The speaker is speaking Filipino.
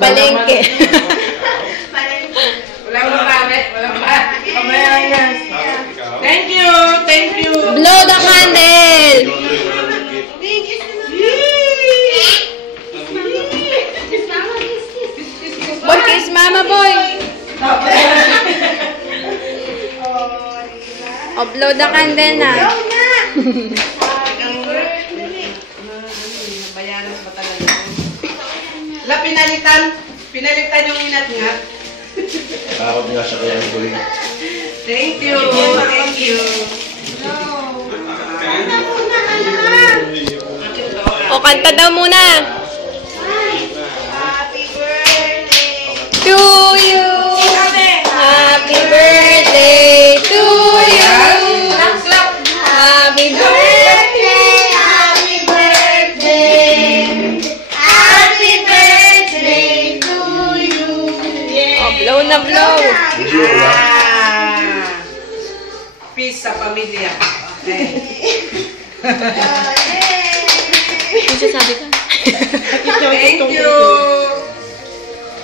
Palengke. Walang magamit. Walang magamit. Thank you. Thank you. Blow the candle. Boy, kiss mama, boy. Oh, blow the candle na. Bayanas ba talaga? La, pinalitan yung inat-ngat. Takot nga siya kaya ko rin. Thank you. Thank you. O, kanta daw muna. Happy birthday To you. Happy birthday to you. Happy birthday. Happy birthday. Happy birthday to you. Oh, blow na blow. Peace sa pamilya. Okay. Ano sabi ka? Thank you.